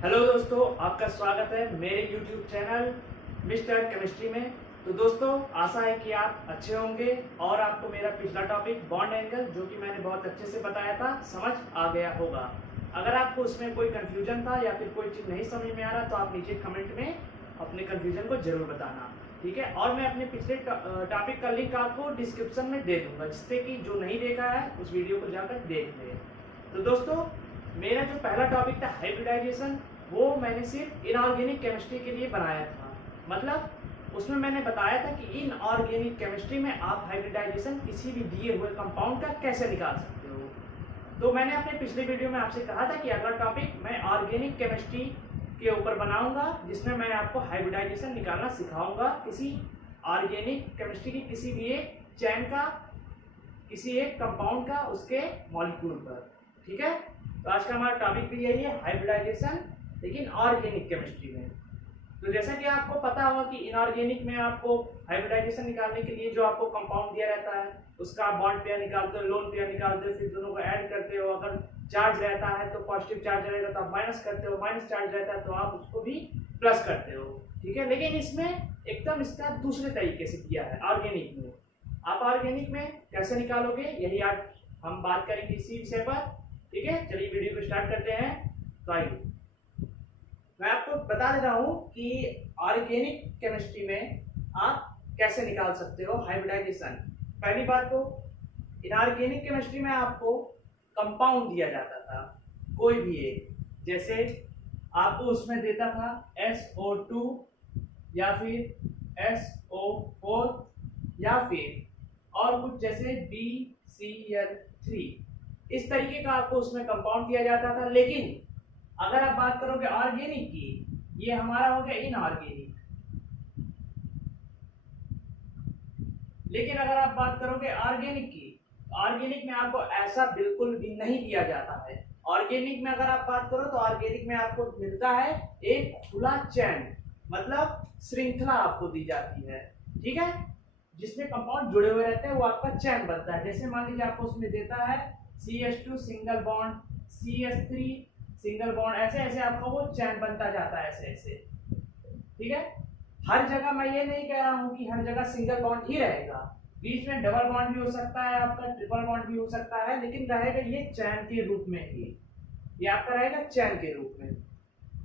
Hello दोस्तों, आपका स्वागत है मेरे YouTube चैनल मिस्टर केमिस्ट्री में। तो दोस्तों, आशा है कि आप अच्छे होंगे और आपको मेरा पिछला टॉपिक बॉन्ड एंगल, जो कि मैंने बहुत अच्छे से बताया था, समझ आ गया होगा। अगर आपको उसमें कोई कंफ्यूजन था या फिर कोई चीज़ नहीं समझ में आ रहा तो आप नीचे कमेंट में अपने कंफ्यूजन को जरूर बताना, ठीक है। और मैं अपने पिछले टॉपिक का लिंक आपको डिस्क्रिप्शन में दे दूंगा, जिससे कि जो नहीं देखा है उस वीडियो को जाकर देख ले। तो दोस्तों, मेरा जो पहला टॉपिक था हाइब्रिडाइजेशन, वो मैंने सिर्फ इनऑर्गेनिक केमिस्ट्री के लिए बनाया था। मतलब उसमें मैंने बताया था कि इनऑर्गेनिक केमिस्ट्री में आप हाइब्रिडाइजेशन किसी भी दिए हुए कंपाउंड का कैसे निकाल सकते हो। तो मैंने अपने पिछले वीडियो में आपसे कहा था कि अगला टॉपिक मैं ऑर्गेनिक केमिस्ट्री के ऊपर बनाऊंगा, जिसमें मैं आपको हाइब्रिडाइजेशन निकालना सिखाऊंगा किसी ऑर्गेनिक केमिस्ट्री की किसी भी एक चैन का, किसी एक कंपाउंड का, उसके मॉलिक्यूल पर, ठीक है। तो आज का हमारा टॉपिक भी यही है, हाइब्रिडाइजेशन, लेकिन ऑर्गेनिक केमिस्ट्री में। तो जैसा कि आपको पता होगा कि इनऑर्गेनिक में आपको हाइब्रिडाइजेशन निकालने के लिए जो आपको कंपाउंड दिया रहता है, उसका आप बॉन्ड पेयर निकालते हो, लोन पेयर निकालते हो, फिर दोनों को ऐड करते हो। अगर चार्ज रहता है तो पॉजिटिव चार्ज रहेगा तो आप माइनस करते हो, माइनस चार्ज रहता है तो आप उसको भी प्लस करते हो, ठीक है। लेकिन इसमें एकदम इसका दूसरे तरीके से किया है ऑर्गेनिक में। आप ऑर्गेनिक में कैसे निकालोगे, यही आज हम बात करेंगे इसी विषय पर, ठीक है। चलिए वीडियो को स्टार्ट करते हैं। तो आइए मैं आपको बता दे रहा हूं कि ऑर्गेनिक केमिस्ट्री में आप कैसे निकाल सकते हो हाइब्रिडाइजेशन। पहली बात तो इनऑर्गेनिक केमिस्ट्री में आपको कंपाउंड दिया जाता था, कोई भी एक, जैसे आपको उसमें देता था SO2 या फिर SO4 या फिर और कुछ जैसे BCl3, इस तरीके का आपको उसमें कंपाउंड दिया जाता था। लेकिन अगर आप बात करोगे ऑर्गेनिक की, ये हमारा हो गया इनऑर्गेनिक। लेकिन अगर आप बात करोगे ऑर्गेनिक की, ऑर्गेनिक में आपको ऐसा बिल्कुल भी नहीं दिया जाता है। ऑर्गेनिक में अगर आप बात करो तो ऑर्गेनिक में आपको मिलता है एक खुला चैन, मतलब श्रृंखला आपको दी जाती है, ठीक है, जिसमें कंपाउंड जुड़े हुए रहते हैं, वो आपका चैन बनता है। जैसे मान लीजिए आपको उसमें देता है CH2 single bond, CH3 single bond, ऐसे ऐसे आपका वो चैन बनता जाता है, ऐसे ऐसे, ठीक है। हर जगह मैं ये नहीं कह रहा हूं कि हर जगह सिंगल बॉन्ड ही रहेगा, बीच में डबल बॉन्ड भी हो सकता है, आपका ट्रिपल बॉन्ड भी हो सकता है, लेकिन रहेगा ये चैन के रूप में ही, ये आपका रहेगा चैन के रूप में।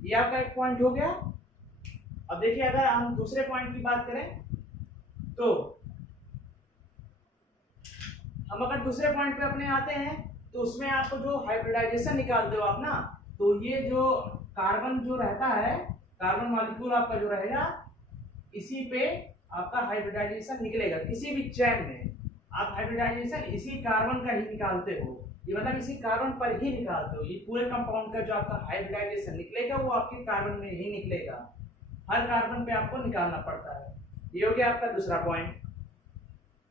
ये आपका एक पॉइंट हो गया। अब देखिए, अगर हम दूसरे पॉइंट की बात करें तो हम अगर दूसरे पॉइंट पे अपने आते हैं तो उसमें आपको जो हाइब्रिडाइजेशन निकालते हो आप ना, तो ये जो कार्बन जो रहता है, कार्बन मॉलिक्यूल आपका जो रहेगा, इसी पे आपका हाइब्रिडाइजेशन निकलेगा। किसी भी चैन में आप हाइब्रिडाइजेशन इसी कार्बन का ही निकालते हो, ये मतलब इसी कार्बन पर ही निकालते हो। ये पूरे कंपाउंड का जो आपका हाइब्रिडाइजेशन निकलेगा वो आपके कार्बन में ही निकलेगा, हर कार्बन पे आपको निकालना पड़ता है। ये हो गया आपका दूसरा पॉइंट।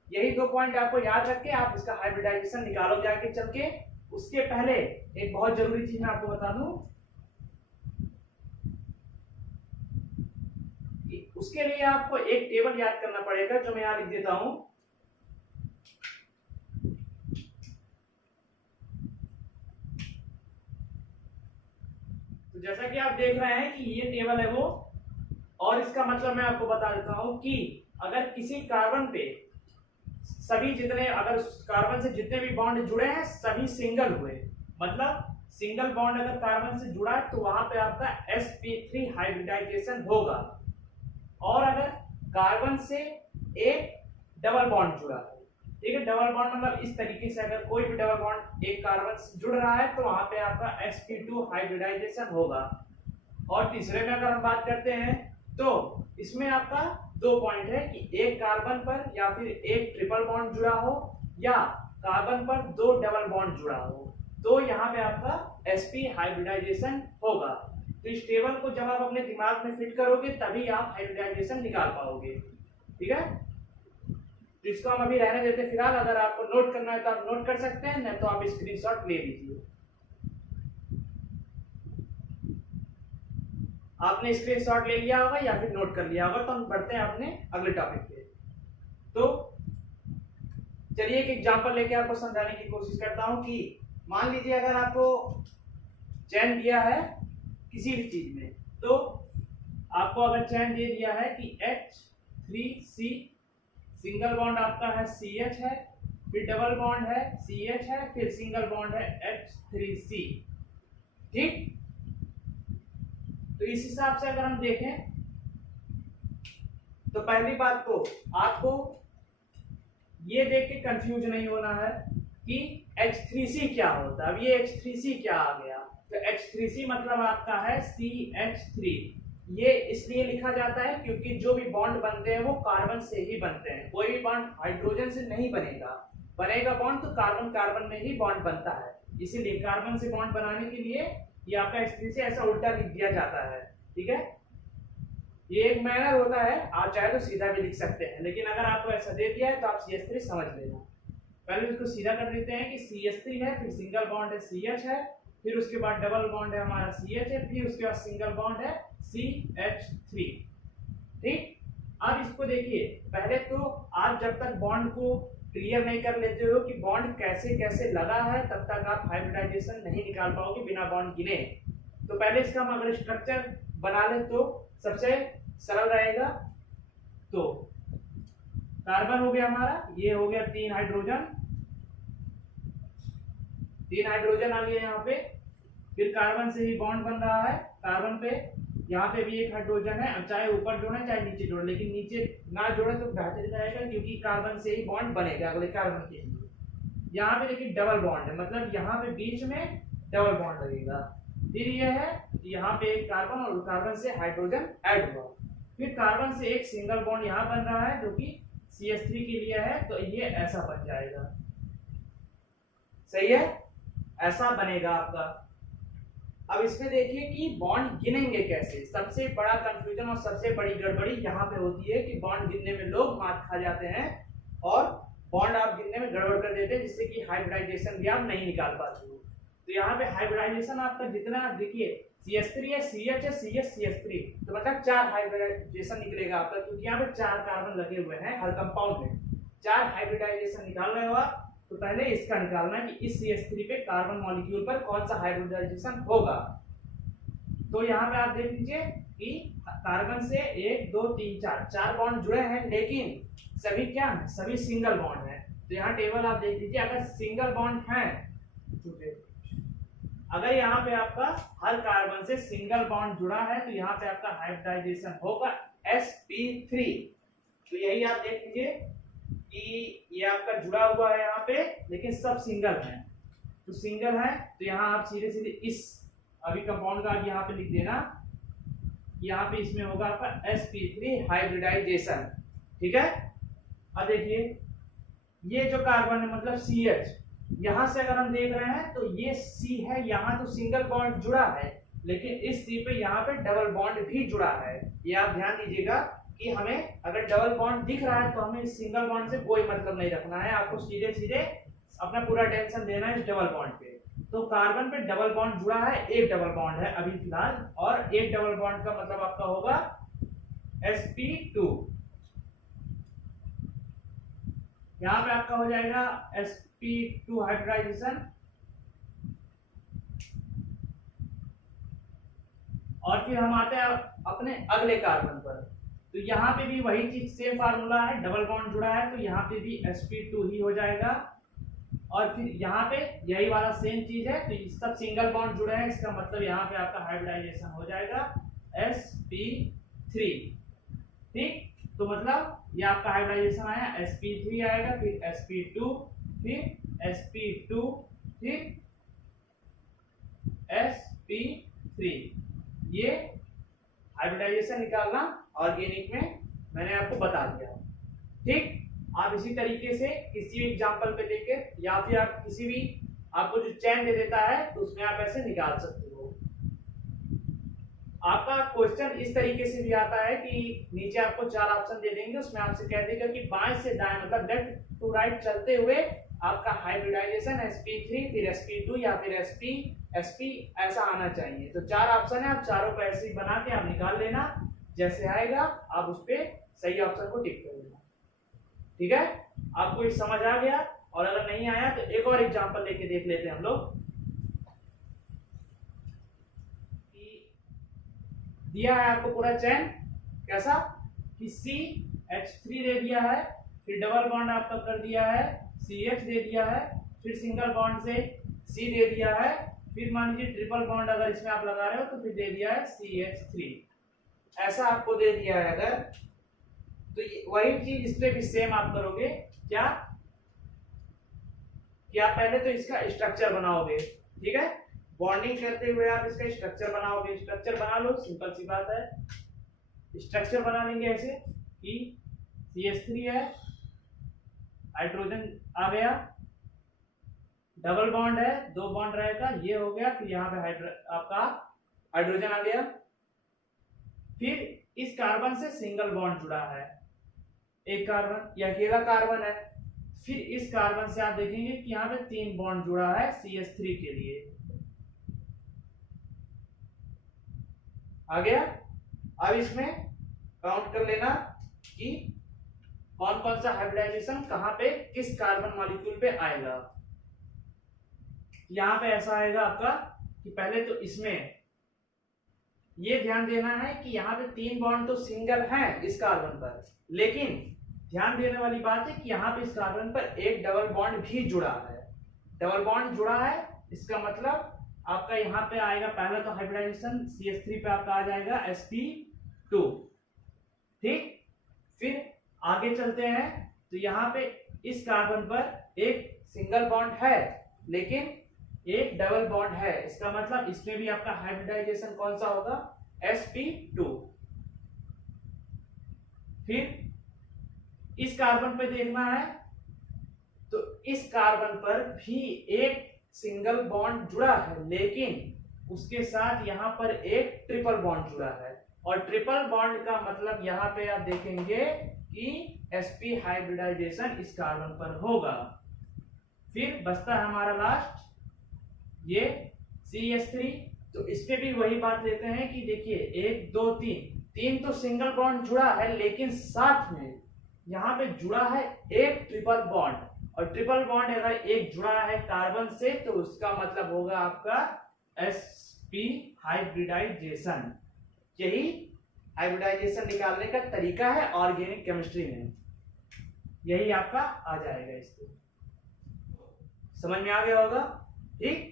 यही दो पॉइंट आपको याद रख के आप इसका हाइब्रिडाइजेशन निकालोगे आगे चल के। उसके पहले एक बहुत जरूरी चीज मैं आपको बता दूं, उसके लिए आपको एक टेबल याद करना पड़ेगा, जो मैं यहां लिख देता हूं। तो जैसा कि आप देख रहे हैं कि ये टेबल है वो, और इसका मतलब मैं आपको बता देता हूं कि अगर किसी कार्बन पे सभी जितने, अगर कार्बन से जितने भी बॉन्ड जुड़े हैं सभी सिंगल हुए, मतलब सिंगल बॉन्ड अगर कार्बन से जुड़ा है तो वहां पे आपका sp3 हाइब्रिडाइजेशन होगा। और अगर कार्बन से एक डबल बॉन्ड जुड़ा है, ठीक है, डबल बॉन्ड मतलब इस तरीके से अगर कोई भी डबल बॉन्ड एक कार्बन से जुड़ रहा है तो वहां पे आपका sp2 हाइब्रिडाइजेशन होगा। और तीसरे में अगर हम बात करते हैं तो इसमें आपका दो पॉइंट है कि एक कार्बन पर या फिर एक ट्रिपल बॉन्ड जुड़ा हो या कार्बन पर दो डबल बॉन्ड जुड़ा हो, तो यहाँ पे आपका sp हाइब्रिडाइजेशन होगा। तो इस टेबल को जब आप अपने दिमाग में फिट करोगे तभी आप हाइब्रिडाइजेशन निकाल पाओगे, ठीक है। तो इसको हम अभी रहने देते फिलहाल। अगर आपको नोट करना है तो आप नोट कर सकते हैं, नहीं तो आप स्क्रीनशॉट ले लीजिए। आपने स्क्रीनशॉट ले लिया होगा या फिर नोट कर लिया होगा। तो हम बढ़ते हैं अपने अगले टॉपिक पे। तो चलिए एक एग्जांपल लेके आपको समझाने की कोशिश करता हूं कि मान लीजिए अगर आपको चैन दिया है किसी भी चीज में। तो आपको अगर चैन दे दिया है कि H3C, सिंगल बॉन्ड आपका है CH है, फिर डबल बॉन्ड है CH है, फिर सिंगल बॉन्ड है H3C, ठीक। तो इस हिसाब से अगर हम देखें तो पहली बात तो आपको ये देख के कंफ्यूज नहीं होना है कि H3C क्या होता है। अब ये H3C क्या आ गया, तो H3C मतलब आपका है CH3। ये इसलिए लिखा जाता है क्योंकि जो भी बॉन्ड बनते हैं वो कार्बन से ही बनते हैं, कोई भी बॉन्ड हाइड्रोजन से नहीं बनेगा। बनेगा बॉन्ड तो कार्बन कार्बन में ही बॉन्ड बनता है, इसीलिए कार्बन से बॉन्ड बनाने के लिए ये आपका H3C ऐसा उल्टा लिख दिया जाता है, ठीक है। ये एक मैनर होता है, आप चाहे तो सीधा भी लिख सकते हैं, लेकिन अगर आपको ऐसा दे दिया है तो आप CH3 समझ लेना। पहले इसको सीधा कर देते हैं कि CH3 है, फिर सिंगल बॉन्ड है CH है, फिर उसके बाद डबल बॉन्ड है हमारा CH है, फिर उसके बाद सिंगल बॉन्ड है CH3, ठीक। अब इसको देखिए, पहले तो आप जब तक बॉन्ड को क्लियर नहीं कर लेते हो कि बॉन्ड कैसे कैसे लगा है, तब तक आप हाइब्रिडाइजेशन नहीं निकाल पाओगे बिना बॉन्ड गिने। तो पहले इसका हम अगर स्ट्रक्चर बना लें तो सबसे सरल रहेगा। तो कार्बन हो गया हमारा, ये हो गया 3 हाइड्रोजन, 3 हाइड्रोजन आ गया यहाँ पे, फिर कार्बन से ही बॉन्ड बन रहा है, कार्बन पे यहाँ पे भी एक हाइड्रोजन है। अब चाहे ऊपर जोड़े चाहे नीचे जोड़े, लेकिन नीचे ना जोड़े तो बेहतर रहेगा क्योंकि कार्बन से ही बॉन्ड बनेगा अगले कार्बन के लिए। यहाँ पे देखिए डबल बॉन्ड है, मतलब यहाँ पे बीच में डबल बॉन्ड लगेगा। फिर ये है यहाँ पे एक कार्बन और कार्बन से हाइड्रोजन ऐड हुआ, फिर कार्बन से एक सिंगल बॉन्ड यहाँ बन रहा है जो कि CH3 के लिए है, तो ये ऐसा बन जाएगा, सही है, ऐसा बनेगा आपका। अब इसमें देखिए कि बॉन्ड गिनेंगे कैसे। सबसे बड़ा कंफ्यूजन और सबसे बड़ी गड़बड़ी यहाँ पे होती है कि बॉन्ड गिनने में लोग मात खा जाते हैं और बॉन्ड आप गिनने में गड़बड़ कर देते हैं, जिससे कि हाइब्रिडाइजेशन भी आप नहीं निकाल पाते हो। तो यहाँ पे हाइब्रिडाइजेशन आपका जितना देखिए CH3 है, CH है, CH, CH3, तो मतलब 4 हाइब्रिडाइजेशन निकलेगा आपका, क्योंकि यहाँ पे 4 कार्बन लगे हुए हैं हर कंपाउंड में। 4 हाइब्रिडाइजेशन निकाल रहे हो आप, तो पहले इसका निकालना है कि इस CH3 पे कार्बन मॉलिक्यूल पर कौन सा हाइब्रिडाइजेशन होगा। तो यहाँ पे आप देख लीजिए कि कार्बन से 1 2 3 4 बॉन्ड जुड़े हैं, लेकिन सभी क्या है, सभी सिंगल बॉन्ड है। तो यहाँ टेबल आप देख लीजिए, अगर सिंगल बॉन्ड है, अगर यहाँ पे आपका हर कार्बन से सिंगल बॉन्ड जुड़ा है तो यहाँ पे आपका हाइब्रिडाइजेशन होगा sp3। तो यही आप देख लीजिए कि ये आपका जुड़ा हुआ है यहाँ पे, लेकिन सब सिंगल है। तो सिंगल है तो यहाँ आप सीधे सीधे इस अभी कंपाउंड का आप यहाँ पे लिख देना, यहाँ पे इसमें होगा आपका sp3 हाइब्रिडाइजेशन, ठीक है। अब देखिए ये जो कार्बन है मतलब CH, यहां से अगर हम देख रहे हैं तो ये C है, यहाँ तो सिंगल बॉन्ड जुड़ा है, लेकिन इस C पे यहाँ पे डबल बॉन्ड भी जुड़ा है। ये आप ध्यान दीजिएगा कि हमें अगर डबल बॉन्ड दिख रहा है तो हमें इस सिंगल बॉन्ड से कोई मतलब नहीं रखना है, आपको सीधे सीधे अपना पूरा टेंशन देना है इस डबल बॉन्ड पे। तो कार्बन पे डबल बॉन्ड जुड़ा है, एक डबल बॉन्ड है अभी फिलहाल, और एक डबल बॉन्ड का मतलब आपका होगा sp2। यहाँ पे आपका हो जाएगा sp2 हाइब्रिडाइजेशन। और फिर हम आते हैं अपने अगले कार्बन पर, तो यहाँ पे भी वही चीज सेम फार्मूला है, डबल बॉन्ड जुड़ा है तो यहाँ पे भी sp2 ही हो जाएगा। और फिर यहाँ पे यही वाला सेम चीज है, तो सब सिंगल बॉन्ड जुड़े हैं, इसका मतलब यहाँ पे आपका हाइब्रिडाइजेशन हो जाएगा sp3, ठीक। तो मतलब ये आपका हाइब्रिडाइजेशन आया sp3 आएगा, फिर sp2, फिर sp2, फिर sp3। ये हाइब्रिडाइजेशन निकालना ऑर्गेनिक में मैंने आपको बता दिया, ठीक। आप इसी तरीके से किसी भी एग्जांपल पे देखे या फिर आप किसी भी आपको जो चैन दे देता है तो उसमें आप ऐसे निकाल सकते हो। आपका क्वेश्चन इस तरीके से भी आता है कि नीचे आपको 4 ऑप्शन दे देंगे, उसमें आपसे कह देगा कि बाएं से दाएं मतलब लेफ्ट टू राइट चलते हुए आपका हाइब्रिडाइजेशन sp3 फिर sp2 या फिर sp ऐसा आना चाहिए। तो 4 ऑप्शन है, आप चारों को ऐसे ही बना के आप निकाल लेना, जैसे आएगा आप उस पे सही ऑप्शन को टिक कर देना, ठीक है। आपको ये समझ आ गया, और अगर नहीं आया तो एक और एग्जांपल लेके देख लेते हैं हम लोग कि दिया है आपको पूरा चेन कैसा कि CH3 दे दिया है, फिर डबल बॉन्ड आपका कर दिया है CH दे दिया है, फिर सिंगल बॉन्ड से C दे दिया है, फिर मान लीजिए ट्रिपल बॉन्ड अगर इसमें आप लगा रहे हो तो फिर दे दिया है CH3। ऐसा आपको दे दिया है अगर, तो वही चीज इस पे भी सेम आप करोगे। क्या कि आप पहले तो इसका स्ट्रक्चर बनाओगे, ठीक है, बॉन्डिंग करते हुए आप इसका स्ट्रक्चर बनाओगे। स्ट्रक्चर बना लो, सिंपल सी बात है। स्ट्रक्चर बना लेंगे ऐसे कि CH3 है, हाइड्रोजन आ गया, डबल बॉन्ड है, 2 बॉन्ड रहेगा, ये हो गया, फिर यहाँ पे आपका हाइड्रोजन आ गया, फिर इस कार्बन से सिंगल बॉन्ड जुड़ा है, एक कार्बन, यह अकेला कार्बन है, फिर इस कार्बन से आप देखेंगे कि यहाँ पे 3 बॉन्ड जुड़ा है CH3 के लिए, आ गया। अब इसमें काउंट कर लेना कि कौन कौन सा हाइब्रिडाइजेशन कहां पे किस कार्बन मॉलिक्यूल पे आएगा। यहां पे ऐसा आएगा आपका कि पहले तो इसमें ये ध्यान देना है कि यहाँ पे 3 बॉन्ड तो सिंगल हैं इस कार्बन पर, लेकिन ध्यान देने वाली बात है कि यहाँ पे इस कार्बन पर एक डबल बॉन्ड भी जुड़ा है। डबल बॉन्ड जुड़ा है, इसका मतलब आपका यहाँ पे आएगा पहला तो हाइब्रिडाइजेशन CH3 पे आपका आ जाएगा sp2, ठीक। फिर आगे चलते हैं तो यहाँ पे इस कार्बन पर एक सिंगल बॉन्ड है लेकिन एक डबल बॉन्ड है, इसका मतलब इसमें भी आपका हाइब्रिडाइजेशन कौन सा होगा sp2। फिर इस कार्बन पे देखना है तो इस कार्बन पर भी एक सिंगल बॉन्ड जुड़ा है लेकिन उसके साथ यहाँ पर एक ट्रिपल बॉन्ड जुड़ा है, और ट्रिपल बॉन्ड का मतलब यहाँ पे आप देखेंगे कि sp हाइब्रिडाइजेशन इस कार्बन पर होगा। फिर बचता है हमारा लास्ट ये CH3, तो इस पे भी वही बात लेते हैं कि देखिए 1 2 3 तो सिंगल बॉन्ड जुड़ा है लेकिन साथ में यहाँ पे जुड़ा है एक ट्रिपल बॉन्ड, और ट्रिपल बॉन्ड अगर एक जुड़ा है कार्बन से तो उसका मतलब होगा आपका sp हाइब्रिडाइजेशन। यही हाइब्रिडाइजेशन निकालने का तरीका है ऑर्गेनिक केमिस्ट्री में, यही आपका आ जाएगा। इसको समझ में आ गया होगा, ठीक।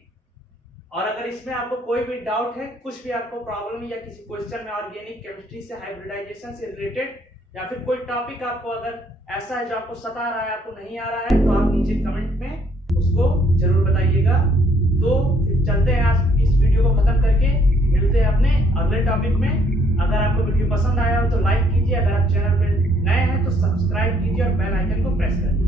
और अगर इसमें आपको कोई भी डाउट है, कुछ भी आपको प्रॉब्लम या किसी क्वेश्चन में ऑर्गेनिक केमिस्ट्री से हाइब्रिडाइजेशन से रिलेटेड या फिर कोई टॉपिक आपको अगर ऐसा है जो आपको सता रहा है, आपको नहीं आ रहा है, तो आप नीचे कमेंट में उसको जरूर बताइएगा। तो फिर चलते हैं आज इस वीडियो को खत्म करके, मिलते हैं अपने अगले टॉपिक में। अगर आपको वीडियो पसंद आया हो तो लाइक कीजिए, अगर आप चैनल पे नए हैं तो सब्सक्राइब कीजिए और बेल आइकन को प्रेस कर दीजिए।